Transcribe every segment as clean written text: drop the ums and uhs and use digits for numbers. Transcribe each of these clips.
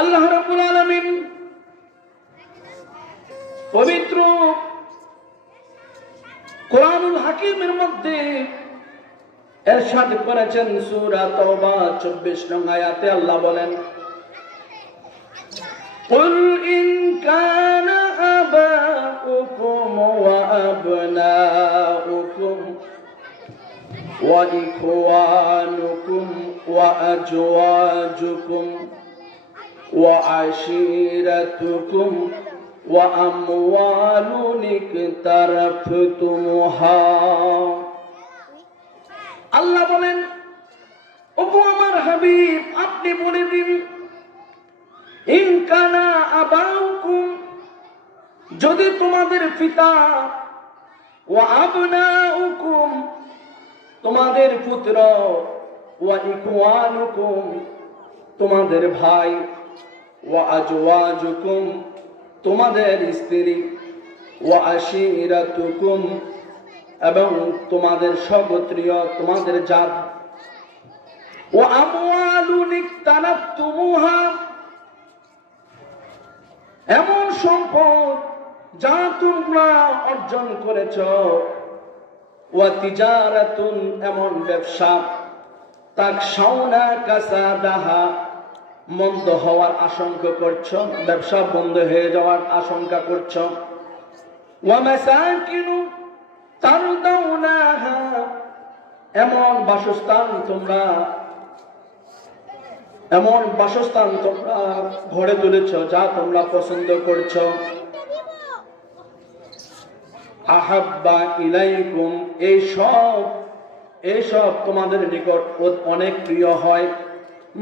আল্লাহ রাব্বুল আলামিন পবিত্র কোরআনুল হাকিমের মধ্যে ইরশাদ করেছেন সূরা তাওবা 24 নং আয়াতে আল্লাহ বলেন, কুল ইন কানা আবাউকুম ওয়া আবনাউকুম ওয়া ইখওয়ানুকুম ওয়া আজওয়াজুকুম ওয়া আশীরাতুকুম ওয়া আমওয়ালুন ইকতারাফতুমুহা। আল্লাহ বলেন, ওগো আমার হাবিব, আপনি বলে দিন, ইন কানা আবাউকুম, যদি তোমাদের পিতা, ওয়া আবনাউকুম, তোমাদের পুত্র, ওয়া ইখওয়ানুকুম, তোমাদের ভাই, ওয়া আজওয়াজুকুম, তোমাদের স্ত্রী, ওয়া আশীরাতুকুম, এবং তোমাদের সগোত্রীয়, তোমাদের জাত, ওয়া আমওয়ালুন ইকতারাফতুমুহা, এমন সম্পদ যা তোমরা অর্জন করেছ, ওয়া তিজারাতুন, এমন ব্যবসা, তাকশাউনা কাসাদাহা, মন্দ হওয়ার আশঙ্কা করছো, ব্যবসা বন্ধ হয়ে যাওয়ার আশঙ্কা করছো, ওয়া মাসাকিনু তারদাউনাহা, এমন বাসস্থান তোমরা ঘরে তুলেছ যা তোমরা পছন্দ করছো, আহাব্বা ইলাইকুম, এইসব তোমাদের নিকট অনেক প্রিয় হয়,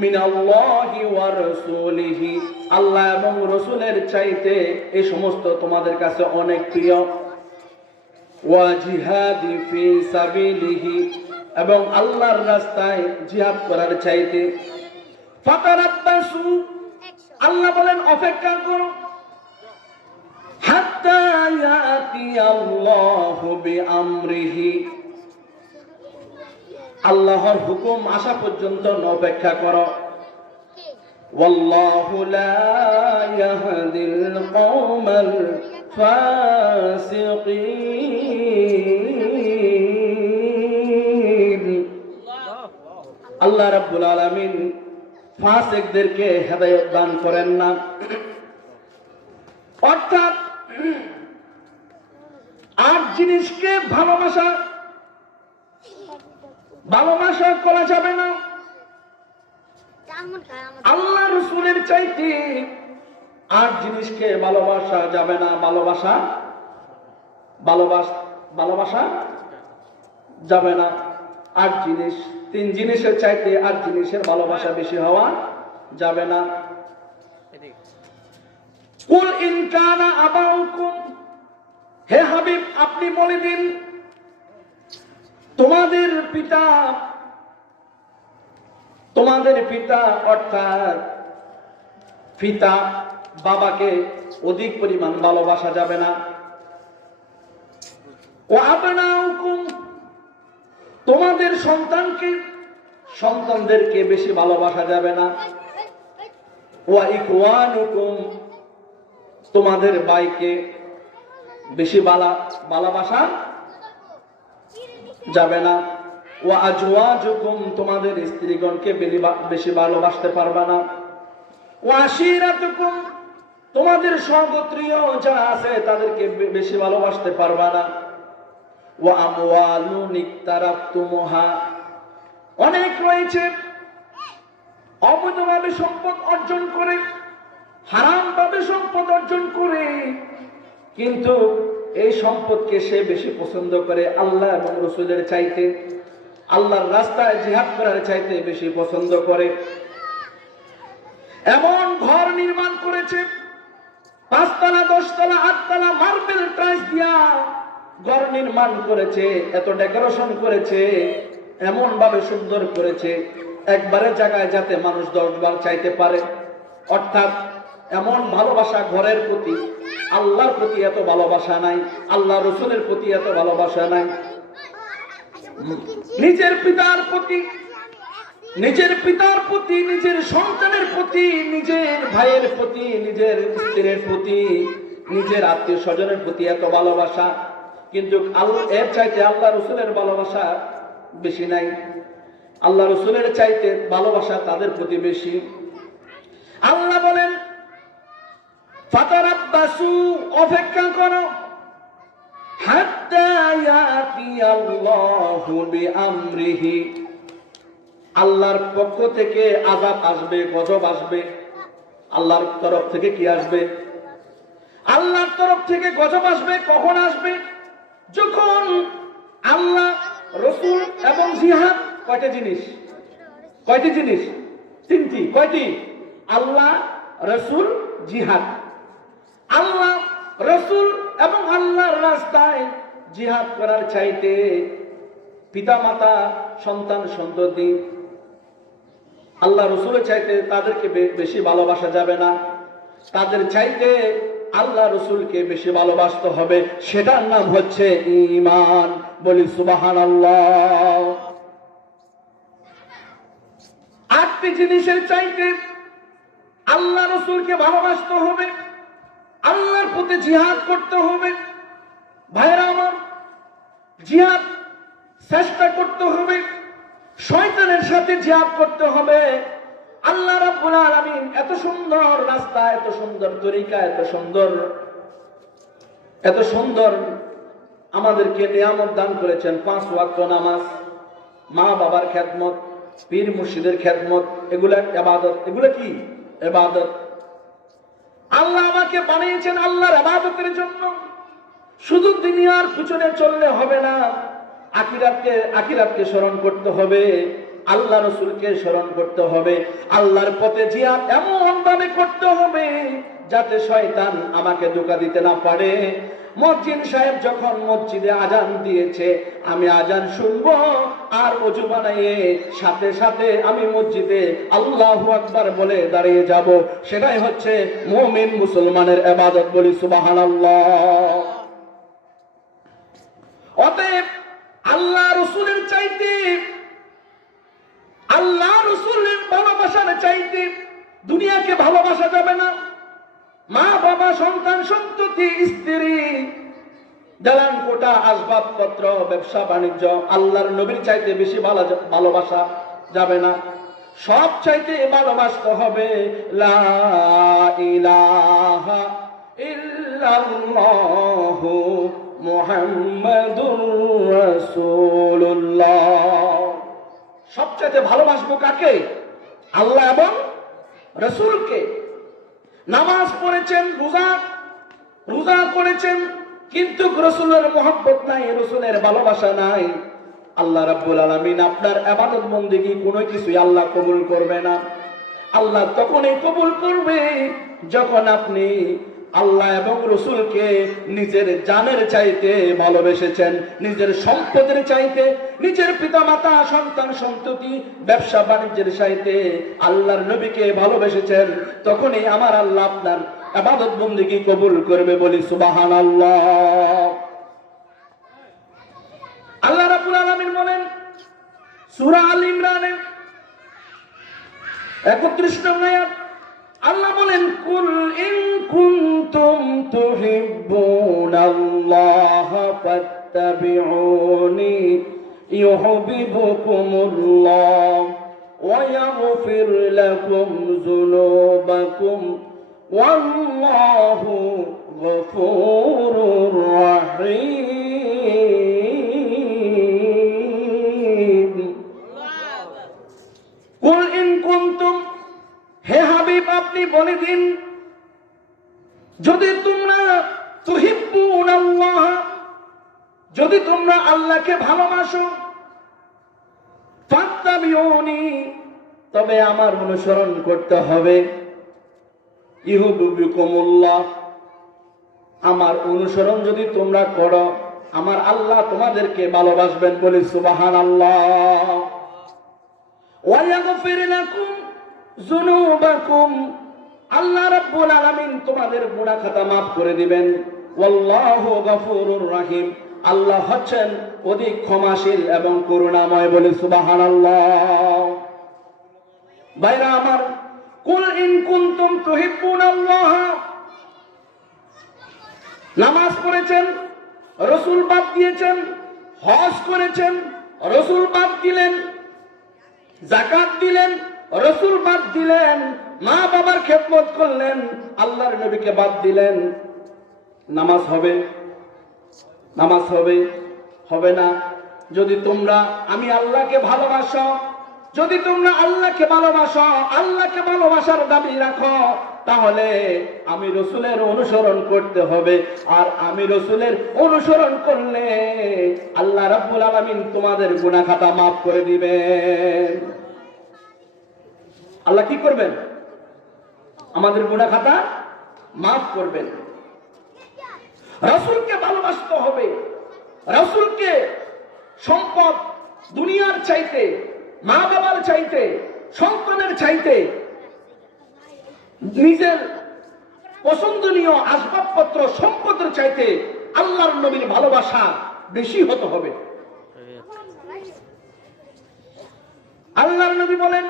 মিনাল্লাহি ওয়া রাসূলিহি, আল্লাহ এবং রাসূলের চাইতে এই সমস্ত তোমাদের কাছে অনেক প্রিয়, ওয়া জিহাদি ফি সাবিলিহি, এবং আল্লাহর রাস্তায় জিহাদ করার চাইতে, ফাতারাব্বাসু, আল্লাহ বলেন অপেক্ষা করো, হাত্তা ইয়াতি আল্লাহু বিআমরিহি, আল্লাহর হুকুম আসা পর্যন্ত অপেক্ষা করো, ওয়াল্লাহু লা ইয়াহদিল কওমাল ফাসিকিন। আল্লাহ রাব্বুল আলামিন ফাসিকদেরকে হেদায়েত দান করেন না। অর্থাৎ আর জিনিসকে ভালোবাসা করা যাবে না, আল্লাহ রাসূলের চাইতে আর জিনিসকে ভালোবাসা যাবে না, ভালোবাসা যাবে না। আর জিনিস, 3 জিনিসের চাইতে আর জিনিসের ভালোবাসা বেশি হওয়া যাবে না। কুল ইন কানা আবাউকুম, হে হাবিব আপনি বলে দিন, তোমাদের পিতা অর্থাৎ পিতা বাবাকে অধিক পরিমাণ ভালোবাসা যাবে না, ওয়া আবনাউকুম, তোমাদের সন্তানদেরকে বেশি ভালোবাসা যাবে না, ওয়া ইখওয়ানুকুম, তোমাদের ভাইকে বেশি ভালোবাসা যাবে না, ওয়া আজওয়াজুকুম, তোমাদের স্ত্রীগণকে বেশি ভালোবাসতে পারবে না, ওয়া আশীরাতুকুম, তোমাদের সগোত্রীয় যারা আছে তাদেরকে বেশি ভালোবাসতে পারবে না, ওয়া আমওয়ালুন ইকতারাফতুমুহা, অনেক রয়েছে অবৈধভাবে সম্পদ অর্জন করে, হারামভাবে সম্পদ অর্জন করে, কিন্তু এই সম্পদকে সে বেশি পছন্দ করে আল্লাহ এবং রাসূলের চাইতে, আল্লাহর রাস্তায় জিহাদ করার চাইতে বেশি পছন্দ করে। এমন ঘর নির্মাণ করেছে, 5 তলা 10 তলা 8 তলা মার্বেল টাইলস দিয়া ঘর নির্মাণ করেছে, এত ডেকোরেশন করেছে, এমন ভাবে সুন্দর করেছে একবারে জায়গায় যাতে মানুষ 10 বার চাইতে পারে। অর্থাৎ এমন ভালোবাসা ঘরের প্রতি, আল্লাহর প্রতি এত ভালোবাসা নাই, আল্লাহ রাসূলের প্রতি এত ভালোবাসা নাই, নিজের পিতার প্রতি নিজের পিতার প্রতি, নিজের সন্তানের প্রতি, নিজের ভাইয়ের প্রতি, নিজের স্ত্রীর প্রতি, নিজের আত্মীয় স্বজনের প্রতি এত ভালোবাসা, কিন্তু এর চাইতে আল্লাহ রসুলের ভালোবাসা বেশি নাই। আল্লাহ রসুলের চাইতে ভালোবাসা তাদের প্রতি বেশি। আল্লাহ বলেন ফাতারাব্বাসু, অপেক্ষা করো, হাত্তা ইয়াতিয়াল্লাহু বিআমরিহি, আল্লাহর পক্ষ থেকে আযাব আসবে, গজব আসবে। আল্লাহর তরফ থেকে কি আসবে? আল্লাহর তরফ থেকে গজব আসবে। কখন আসবে? যখন আল্লাহ, রসুল এবং জিহাদ, কয়টি জিনিস? কয়টি জিনিস? তিনটি। কয়টি? আল্লাহ, রসুল, জিহাদ। আল্লাহ, রসুল এবং আল্লাহর রাস্তায় জিহাদ করার চাইতে পিতা মাতা, সন্তান সন্ততি, আল্লাহ রসুলের চাইতে তাদেরকে বেশি ভালোবাসা যাবে না। তাদের চাইতে আল্লাহ রসুলকে বেশি ভালোবাসতে হবে। সেটার নাম হচ্ছে ঈমান। বলি সুবহানাল্লাহ। আটটি জিনিসের চাইতে আল্লাহ রসুলকে ভালোবাসতে হবে, আল্লাহর প্রতি জিহাদ করতে হবে। ভাইরা আমার, জিহাদ চেষ্টা করতে হবে, শয়তানের সাথে জিহাদ করতে হবে। আল্লাহ রাব্বুল আলামিন এত সুন্দর রাস্তা, এত সুন্দর তরিকা, এত সুন্দর আমাদেরকে নিয়ামত দান করেছেন। 5 ওয়াক্ত নামাজ, মা বাবার খেদমত, পীর মুর্শিদের খেদমত, এগুলা ইবাদত। এগুলো কি? ইবাদত। আল্লাহ আমাকে বানিয়েছেন আল্লাহর ইবাদতের জন্য। শুধু দুনিয়ার পিছনে চললে হবে না, আখিরাতকে স্মরণ করতে হবে, আল্লাহ রসুলকে স্মরণ করতে হবে। আল্লাহর পথে জিহাদ এমন ভাবে করতে হবে যাতে শয়তান আমাকে ধোঁকা দিতে না পারে। মুয়াজ্জিন সাহেব যখন মসজিদে আজান দিয়েছে, আমি আজান শুনবো আর ওযু বানাইয়ে সাথে সাথে আমি মসজিদে আল্লাহু আকবার বলে দাঁড়িয়ে যাব। সেটাই হচ্ছে মুমিন মুসলমানের ইবাদত। বলি সুবহানাল্লাহ। অতএব আল্লাহ রসুলের চাইতে, আল্লাহ রসুলের ভালোবাসার চাইতে দুনিয়াকে ভালোবাসা যাবে না। মা বাবা, সন্তান সন্ততি, স্ত্রী, দালান কোঠা, আসবাবপত্র, ব্যবসা বাণিজ্য, আল্লাহর নবীর চাইতে বেশি ভালোবাসা যাবে না। সব চাইতে ভালোবাসতে হবে লা ইলাহা ইল্লাল্লাহু মুহাম্মাদুর রাসূলুল্লাহ। সবচেয়ে ভালোবাসবো কাকে? আল্লাহ এবং রসুলকে। নামাজ পড়েছেন, রোজা করেছেন, কিন্তু রসুলের মহব্বত নাই, রসুলের ভালোবাসা নাই। আল্লাহ রাব্বুল আলামিন আপনার ইবাদত বন্দেগী কোনো কিছুই আল্লাহ কবুল করবে না। আল্লাহ তখনই কবুল করবে যখন আপনি আল্লাহ এবং রসুলকে নিজের জানের চাইতে ভালোবেসেছেন, নিজের সম্পদের চাইতে, নিজের পিতা মাতা, সন্তান সন্ততি, ব্যবসা বাণিজ্যের চাইতে আল্লাহর নবীকে ভালোবেসেছেন। তখনই আমার আল্লাহ আপনার ইবাদত বন্দেগী কবুল করবে। বলি সুবহানাল্লাহ। আল্লাহ রাব্বুল আলামিন বলেন সূরা আল ইমরানের 31 নং আয়াত, আল্লাহ বলেন কুল ইন কুনতুম তুহিব্বুনাল্লাহ ফাত্তাবিউনি ইউহিব্বুকুমুল্লাহ ওয়া ইয়াগফির লাকুম যুনুবাকুম ওয়াল্লাহু গফুরুর রাহিম। কুল ইন কুনতুম, হে হাবিব আপনি বলে দিন, যদি তোমরা তুহিব্বুনাল্লাহ, যদি তোমরা আল্লাহকে ভালোবাসো, ফাত্তাবিউনি, তবে আমার অনুসরণ করতে হবে। ইউহিব্বুকুমুল্লাহ, আমার অনুসরণ যদি তোমরা করো, আমার আল্লাহ তোমাদেরকে ভালোবাসবেন। বলি সুবহানাল্লাহ। ওয়া ইয়াগফির লাকুম যুনুবাকুম, আল্লাহ রাব্বুল আলামিন তোমাদের গুনাহ খাতা maaf করে দিবেন। ওয়াল্লাহু গফুরুর রহিম, আল্লাহ হচ্ছেন অধিক ক্ষমাশীল এবং করুণাময়। বলে সুবহানাল্লাহ। ভাইরা আমার, কুল ইন কুনতুম তুহিব্বুনাল্লাহ, নামাজ পড়েছেন, রাসূল বাদ দিয়েছেন, হজ করেছেন, রাসূল বাদ দিলেন, যাকাত দিলেন, রাসূল বাদ দিলেন, মা বাবার খেদমত করলেন, আল্লাহর নবীকে বাদ দিলেন, নামাজ হবে? নামাজ হবে? হবে না। যদি তোমরা আমি আল্লাহকে ভালোবাসো, যদি তোমরা আল্লাহকে ভালোবাসো, আল্লাহকে ভালোবাসার দাবি রাখো, তাহলে আমি রাসূলের অনুসরণ করতে হবে। আর আমি রাসূলের অনুসরণ করলে আল্লাহ রাব্বুল আলামিন তোমাদের গুনাহ খাতা মাফ করে দিবেন। আল্লাহ কি করবেন? আমাদের গুনাহ খাতা মাফ করবেন। রাসূলকে ভালোবাসতে হবে। রাসূলকে সম্পদ দুনিয়ার চাইতে, মা বাবার চাইতে, সন্তানের চাইতে, নিজের পছন্দনীয় আসবাবপত্র সম্পদের চাইতে আল্লাহর নবীর ভালোবাসা বেশি হতে হবে। আল্লাহর নবী বলেন,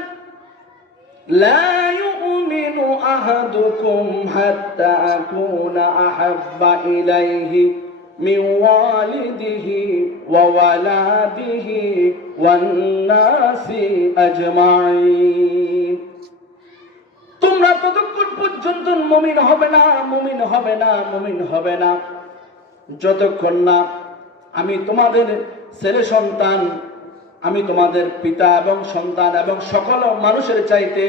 লা ইউমিনু আহাদুকুম হাত্তা আকুনা আহাব্বা ইলাইহি মিন ওয়ালিদিহি ওয়া ওয়ালাদিহি ওয়ান নাসি আজমাইন। তোমরা ততক্ষণ পর্যন্ত মুমিন হবে না, মুমিন হবে না, মুমিন হবে না, যতক্ষণ না আমি তোমাদের ছেলে সন্তান, আমি তোমাদের পিতা এবং সন্তান এবং সকল মানুষের চাইতে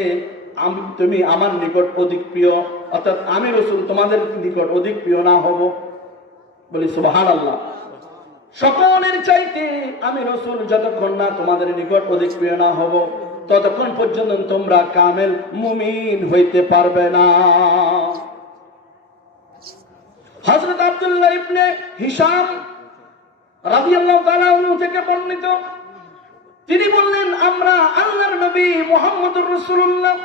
তুমি আমার নিকট অধিক প্রিয়, অর্থাৎ আমি রাসূল তোমাদের নিকট অধিক প্রিয় না হব। বলি সুবহানাল্লাহ। সকলের চাইতে আমি রাসূল যতক্ষণ না তোমাদের নিকট অধিক প্রিয় না হব, ততক্ষণ পর্যন্ত তোমরা কামেল মুমিন হইতে পারবে না। হযরত আব্দুল্লাহ ইবনে হিশাম রাদিয়াল্লাহু তাআলা আনহু থেকে বর্ণিত, তিনি বললেন, আমরা আল্লাহর নবী মুহাম্মদুর রাসূলুল্লাহ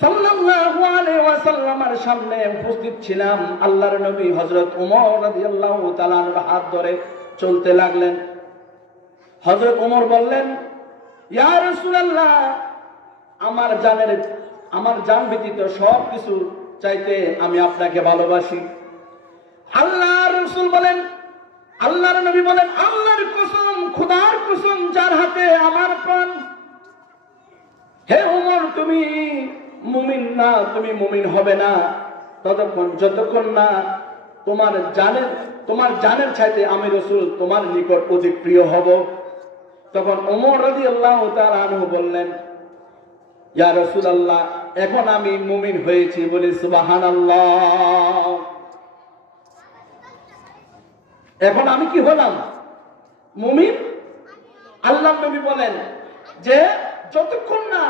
সাল্লাল্লাহু আলাইহি ওয়াসাল্লামের সামনে উপস্থিত ছিলাম। আল্লাহর নবী হযরত ওমর রাদিয়াল্লাহু তাআলার হাত ধরে চলতে লাগলেন। হযরত ওমর বললেন, ইয়া রাসূলুল্লাহ, আমার জান ব্যতীত সব কিছু চাইতে আমি আপনাকে ভালোবাসি। আল্লাহর রাসূল বলেন, আল্লাহর নবী বলেন, আল্লাহর কসম, খোদার কসম, যার হাতে আমার প্রাণ, হে ওমর, তুমি মুমিন না, তুমি মুমিন হবে না যতক্ষণ না তোমার জানের চাইতে আমি রাসূল তোমার নিকট অধিক প্রিয় হব। তখন ওমর রাদিয়াল্লাহু তাআলা আনহু বললেন, ইয়া রাসূলুল্লাহ, এখন আমি মুমিন হয়েছি। বলি সুবহানাল্লাহ। এখন আমি কি হলাম? মুমিন। আল্লাহর নবী বলেন যে যতক্ষণ না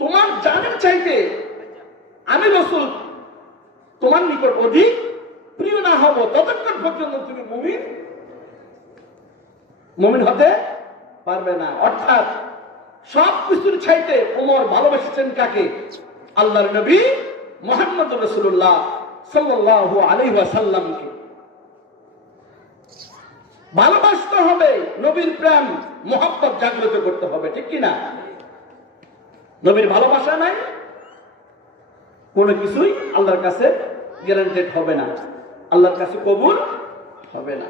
তোমার জানের চাইতে আমি রাসূল তোমার নিকট অধিক প্রিয় না হব, ততক্ষণ পর্যন্ত তুমি মুমিন হতে পারবে না। অর্থাৎ সব কিছুর চাইতে ওমর ভালোবেসেছেন কাকে? আল্লাহর নবী মুহাম্মদ রাসূলুল্লাহ সাল্লাল্লাহু আলাইহি ওয়াসাল্লামকে। ভালোবাসতে হবে, নবীর প্রেম মহব্বত জাগ্রত করতে হবে, ঠিক কি না? নবীর ভালোবাসা নাই, কোনো কিছুই আল্লাহর কাছে গ্যারান্টেড হবে না, আল্লাহর কাছে কবুল হবে না।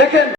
দেখেন।